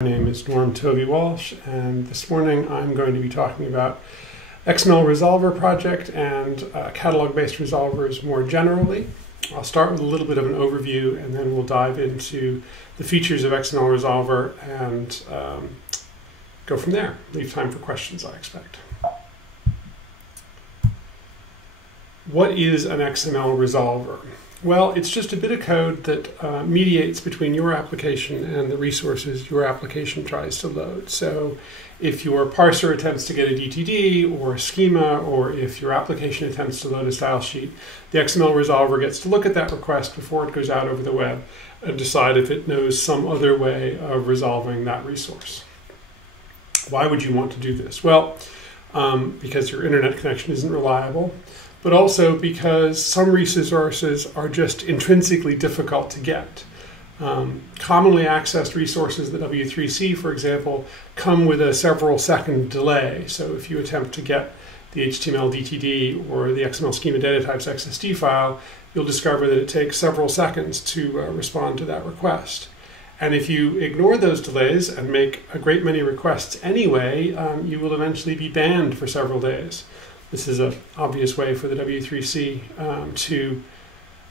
My name is Tovey-Walsh, and this morning I'm going to be talking about XML Resolver project and catalog-based resolvers more generally. I'll start with a little bit of an overview, and then we'll dive into the features of XML Resolver and go from there. Leave time for questions, I expect. What is an XML Resolver? Well, it's just a bit of code that mediates between your application and the resources your application tries to load. So if your parser attempts to get a DTD or a schema, or if your application attempts to load a style sheet, the XML Resolver gets to look at that request before it goes out over the web and decide if it knows some other way of resolving that resource. Why would you want to do this? Well, because your internet connection isn't reliable, but also because some resources are just intrinsically difficult to get. Commonly accessed resources, the W3C, for example, come with a several second delay. So if you attempt to get the HTML DTD or the XML schema data types XSD file, you'll discover that it takes several seconds to respond to that request. And if you ignore those delays and make a great many requests anyway, you will eventually be banned for several days. This is an obvious way for the W3C to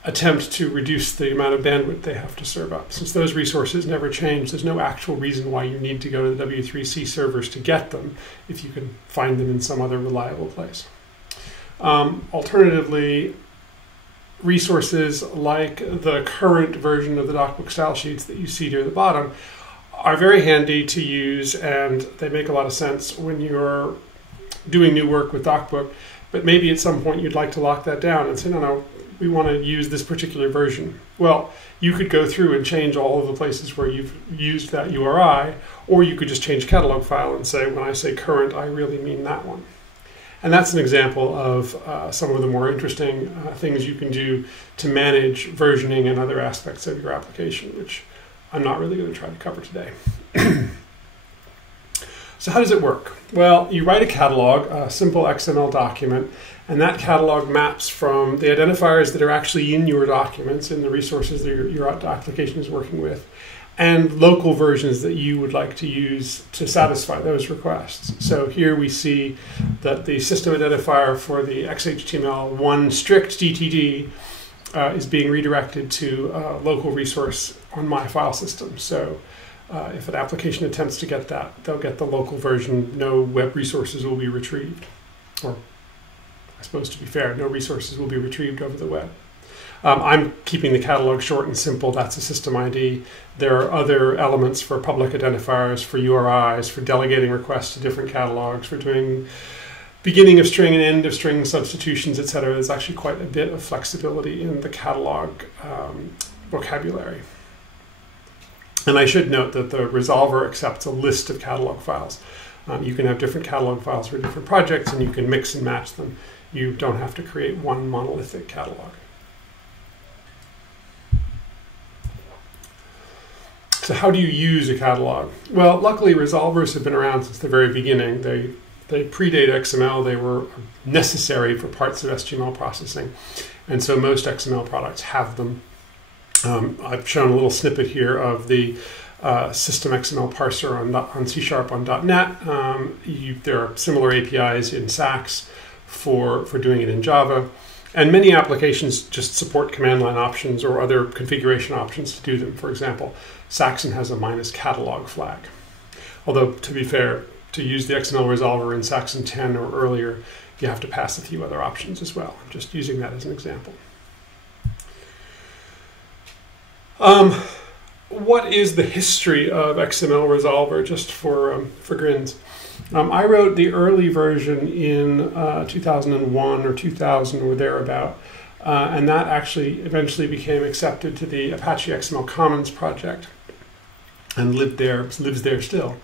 attempt to reduce the amount of bandwidth they have to serve up. Since those resources never change, there's no actual reason why you need to go to the W3C servers to get them if you can find them in some other reliable place. Alternatively, resources like the current version of the DocBook style sheets that you see here at the bottom are very handy to use, and they make a lot of sense when you're doing new work with DocBook, but maybe at some point you'd like to lock that down and say, no, we want to use this particular version. Well, you could go through and change all of the places where you've used that URI, or you could just change catalog file and say, when I say current, I really mean that one. And that's an example of some of the more interesting things you can do to manage versioning and other aspects of your application, which I'm not really going to try to cover today. So how does it work? Well, you write a catalog, a simple XML document, and that catalog maps from the identifiers that are actually in your documents, in the resources that your application is working with, and local versions that you would like to use to satisfy those requests. So here we see that the system identifier for the XHTML1 strict DTD is being redirected to a local resource on my file system. So if an application attempts to get that, they'll get the local version. No web resources will be retrieved. Or, I suppose to be fair, no resources will be retrieved over the web. I'm keeping the catalog short and simple. That's a system ID. There are other elements for public identifiers, for URIs, for delegating requests to different catalogs, for doing beginning of string and end of string substitutions, etc. There's actually quite a bit of flexibility in the catalog vocabulary. And I should note that the resolver accepts a list of catalog files. You can have different catalog files for different projects, and you can mix and match them. You don't have to create one monolithic catalog. So how do you use a catalog? Well, luckily resolvers have been around since the very beginning. They predate XML. They were necessary for parts of HTML processing. And so most XML products have them. I've shown a little snippet here of the system XML parser on C# on .NET. There are similar APIs in Sax for doing it in Java. And many applications just support command line options or other configuration options to do them. For example, Saxon has a -catalog flag. Although, to be fair, to use the XML Resolver in Saxon 10 or earlier, you have to pass a few other options as well. I'm just using that as an example. What is the history of XML Resolver, just for grins? I wrote the early version in 2001 or 2000 or thereabout, and that actually eventually became accepted to the Apache XML Commons project and lives there still.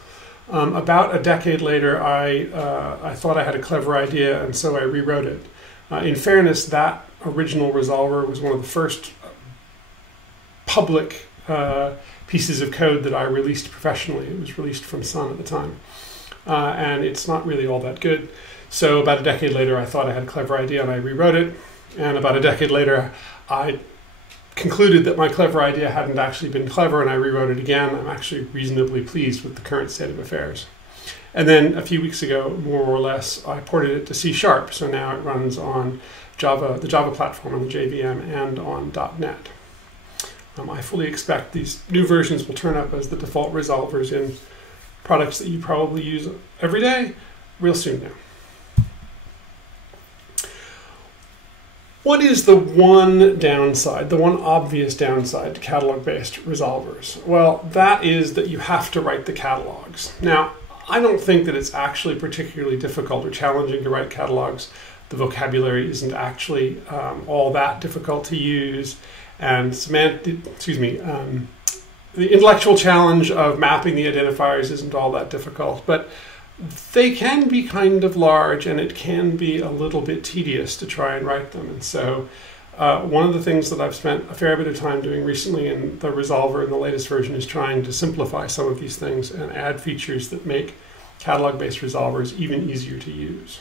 About a decade later, I thought I had a clever idea, and so I rewrote it. In fairness, that original Resolver was one of the first public pieces of code that I released professionally. It was released from Sun at the time. And it's not really all that good. So about a decade later, I thought I had a clever idea and I rewrote it. And about a decade later, I concluded that my clever idea hadn't actually been clever and I rewrote it again, I'm actually reasonably pleased with the current state of affairs. And then a few weeks ago, more or less, I ported it to C#, so now it runs on Java, the Java platform, on the JVM, and on .NET. I fully expect these new versions will turn up as the default resolvers in products that you probably use every day, real soon now. What is the one downside, the one obvious downside to catalog-based resolvers? Well, that is that you have to write the catalogs. Now, I don't think that it's actually particularly difficult or challenging to write catalogs. The vocabulary isn't actually all that difficult to use, and the intellectual challenge of mapping the identifiers isn't all that difficult, but they can be kind of large, and it can be a little bit tedious to try and write them. And so one of the things that I've spent a fair bit of time doing recently in the Resolver in the latest version is trying to simplify some of these things and add features that make catalog-based resolvers even easier to use.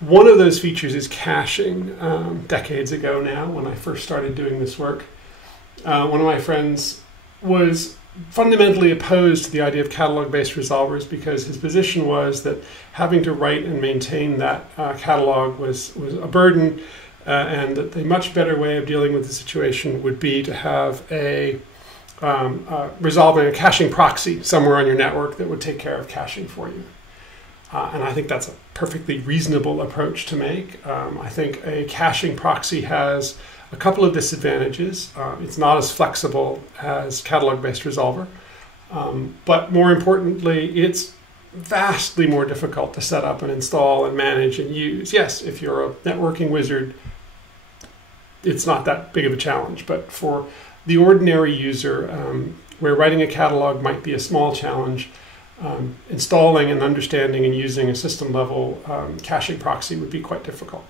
One of those features is caching. Decades ago now, when I first started doing this work, one of my friends was fundamentally opposed to the idea of catalog-based resolvers because his position was that having to write and maintain that catalog was a burden, and that the much better way of dealing with the situation would be to have resolving a caching proxy somewhere on your network that would take care of caching for you. And I think that's a perfectly reasonable approach to make. I think a caching proxy has a couple of disadvantages. It's not as flexible as catalog-based resolver, but more importantly, it's vastly more difficult to set up and install and manage and use. Yes, if you're a networking wizard, it's not that big of a challenge, but for the ordinary user, where writing a catalog might be a small challenge, installing and understanding and using a system-level caching proxy would be quite difficult.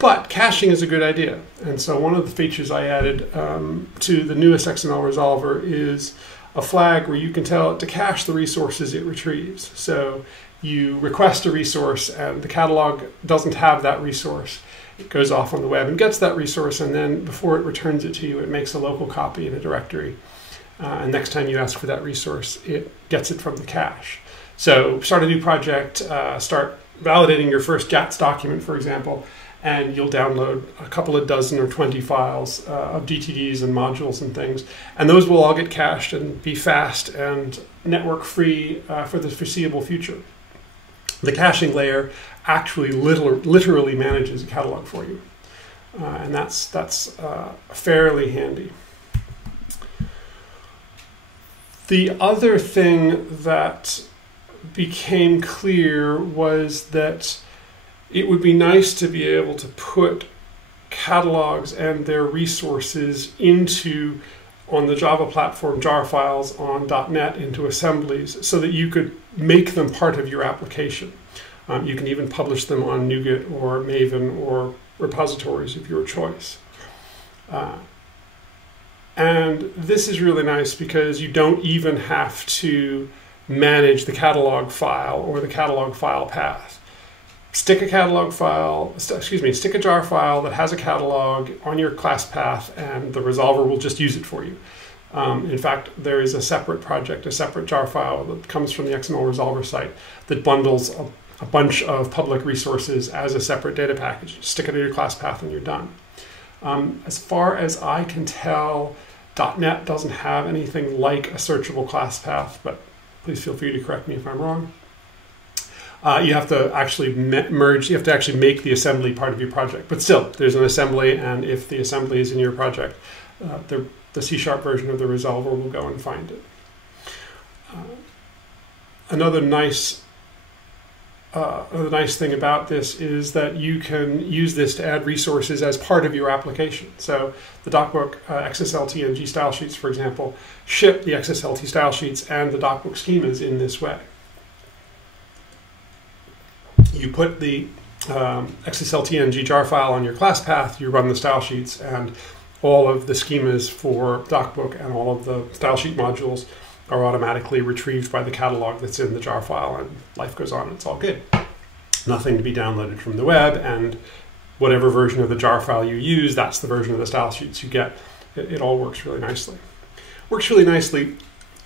But caching is a good idea, and so one of the features I added to the newest XML Resolver is a flag where you can tell it to cache the resources it retrieves. So you request a resource and the catalog doesn't have that resource. It goes off on the web and gets that resource, and then before it returns it to you, it makes a local copy in a directory. And next time you ask for that resource, it gets it from the cache. So start a new project, start validating your first GATS document, for example, and you'll download a couple of dozen or 20 files of DTDs and modules and things. And those will all get cached and be fast and network free for the foreseeable future. The caching layer actually literally manages a catalog for you. And that's fairly handy. The other thing that became clear was that it would be nice to be able to put catalogs and their resources into, on the Java platform, jar files on .NET into assemblies so that you could make them part of your application. You can even publish them on NuGet or Maven or repositories of your choice. And this is really nice because you don't even have to manage the catalog file or the catalog file path. Stick a jar file that has a catalog on your class path, and the resolver will just use it for you. In fact, there is a separate project, a separate jar file that comes from the XML Resolver site that bundles a bunch of public resources as a separate data package. Just stick it in your class path and you're done. As far as I can tell, .NET doesn't have anything like a searchable class path, but please feel free to correct me if I'm wrong. You have to actually merge, you have to actually make the assembly part of your project. But still, there's an assembly, and if the assembly is in your project, the C# version of the Resolver will go and find it. Another nice thing about this is that you can use this to add resources as part of your application. So the DocBook XSLT style sheets, for example, ship the XSLT style sheets and the DocBook schemas in this way. You put the XSLT jar file on your class path, you run the style sheets, and all of the schemas for DocBook and all of the style sheet modules are automatically retrieved by the catalog that's in the jar file, and life goes on. It's all good. Nothing to be downloaded from the web, and whatever version of the jar file you use, that's the version of the style sheets you get. It all works really nicely. Works really nicely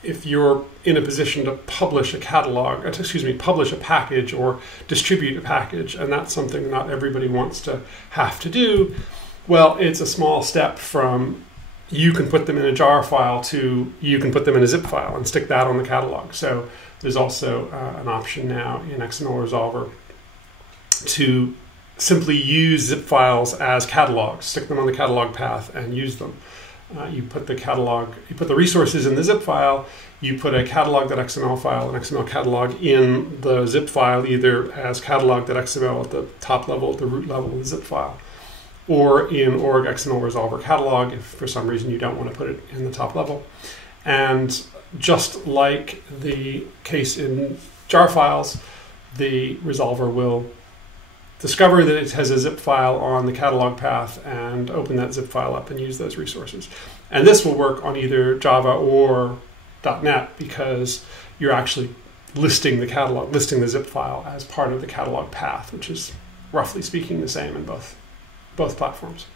if you're in a position to publish a catalog, publish a package or distribute a package, and that's something not everybody wants to have to do. Well, it's a small step from you can put them in a jar file to you can put them in a zip file and stick that on the catalog. So there's also an option now in XML Resolver to simply use zip files as catalogs, stick them on the catalog path and use them. You put the resources in the zip file, you put a catalog.xml file, an XML catalog in the zip file, either as catalog.xml at the top level, at the root level of the zip file, or in org XML Resolver catalog if for some reason you don't want to put it in the top level. And just like the case in jar files, the resolver will discover that it has a zip file on the catalog path and open that zip file up and use those resources. And this will work on either Java or .NET because you're actually listing the zip file as part of the catalog path, which is roughly speaking the same in both platforms.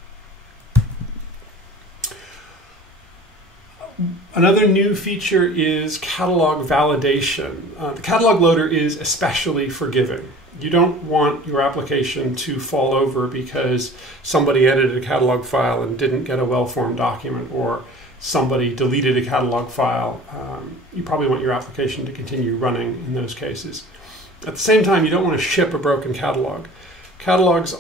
Another new feature is catalog validation. The catalog loader is especially forgiving. You don't want your application to fall over because somebody edited a catalog file and didn't get a well-formed document, or somebody deleted a catalog file. You probably want your application to continue running in those cases. At the same time, you don't want to ship a broken catalog. Catalogs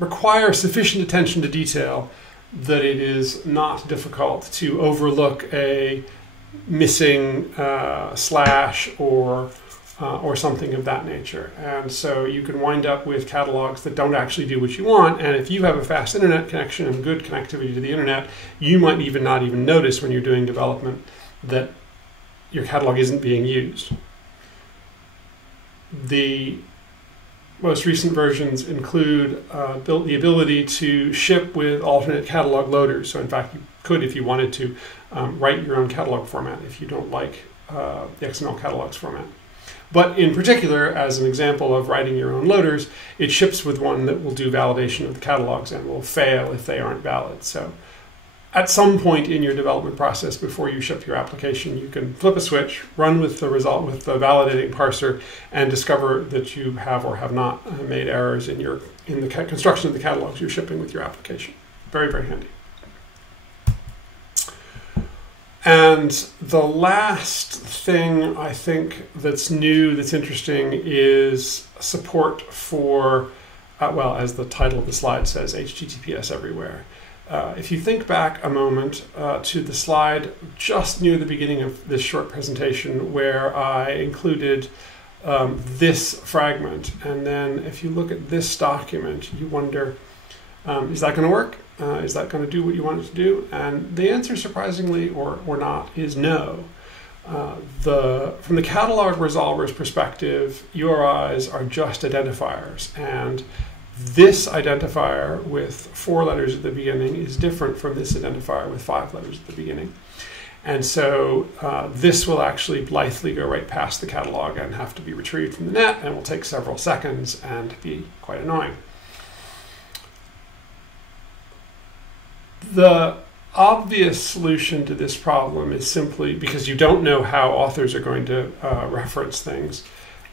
require sufficient attention to detail that it is not difficult to overlook a missing slash or something of that nature. And so you can wind up with catalogs that don't actually do what you want. And if you have a fast internet connection and good connectivity to the internet, you might not even notice when you're doing development that your catalog isn't being used. The most recent versions include the ability to ship with alternate catalog loaders. So in fact, you could, if you wanted to, write your own catalog format if you don't like the XML catalogs format. But in particular, as an example of writing your own loaders, it ships with one that will do validation of the catalogs and will fail if they aren't valid. So at some point in your development process before you ship your application, you can flip a switch, run with the result with the validating parser, and discover that you have or have not made errors in the construction of the catalogs you're shipping with your application. Very, very handy. And the last thing I think that's new, that's interesting, is support for, well, as the title of the slide says, HTTPS everywhere. If you think back a moment to the slide just near the beginning of this short presentation where I included this fragment, and then if you look at this document, you wonder, is that going to work? Is that going to do what you want it to do? And the answer, surprisingly or not, is no. From the catalog resolver's perspective, URIs are just identifiers, and this identifier with 4 letters at the beginning is different from this identifier with 5 letters at the beginning. And so this will actually blithely go right past the catalog and have to be retrieved from the net, and will take several seconds and be quite annoying. The obvious solution to this problem is simply because you don't know how authors are going to reference things,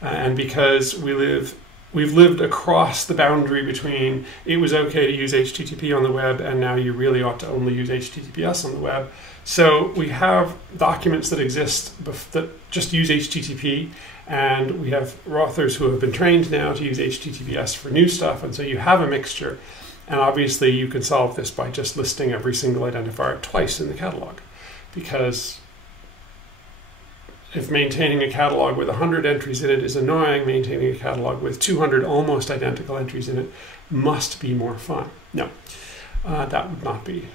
and because we've lived across the boundary between it was okay to use HTTP on the web and now you really ought to only use HTTPS on the web. So we have documents that exist that just use HTTP, and we have authors who have been trained now to use HTTPS for new stuff, and so you have a mixture. And obviously you can solve this by just listing every single identifier twice in the catalog, because if maintaining a catalog with 100 entries in it is annoying, maintaining a catalog with 200 almost identical entries in it must be more fun. No, that would not be.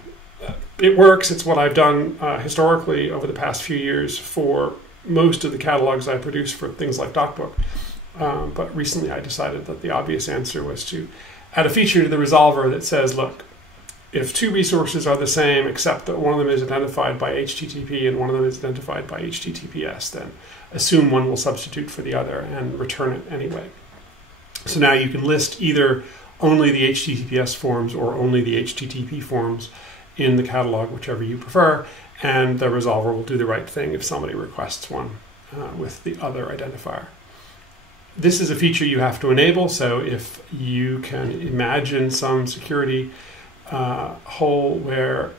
It works. It's what I've done historically over the past few years for most of the catalogs I produce for things like DocBook. But recently I decided that the obvious answer was to add a feature to the resolver that says, look, if two resources are the same, except that one of them is identified by HTTP and one of them is identified by HTTPS, then assume one will substitute for the other and return it anyway. So now you can list either only the HTTPS forms or only the HTTP forms in the catalog, whichever you prefer, and the resolver will do the right thing if somebody requests one with the other identifier. This is a feature you have to enable, so if you can imagine some security hole where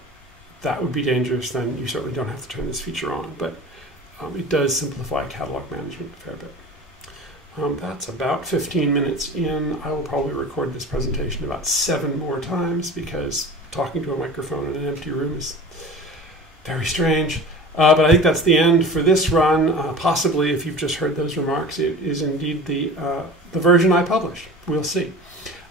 that would be dangerous, then you certainly don't have to turn this feature on, but it does simplify catalog management a fair bit. That's about 15 minutes in. I will probably record this presentation about 7 more times because talking to a microphone in an empty room is very strange. But I think that's the end for this run. Possibly, if you've just heard those remarks, it is indeed the version I published. We'll see.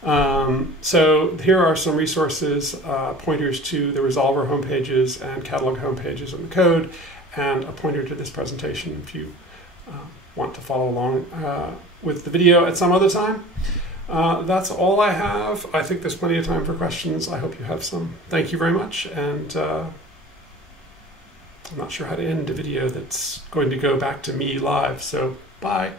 So here are some resources, pointers to the Resolver homepages and catalog homepages in the code, and a pointer to this presentation if you want to follow along with the video at some other time. That's all I have. I think there's plenty of time for questions. I hope you have some. Thank you very much, and I'm not sure how to end a video that's going to go back to me live, so bye.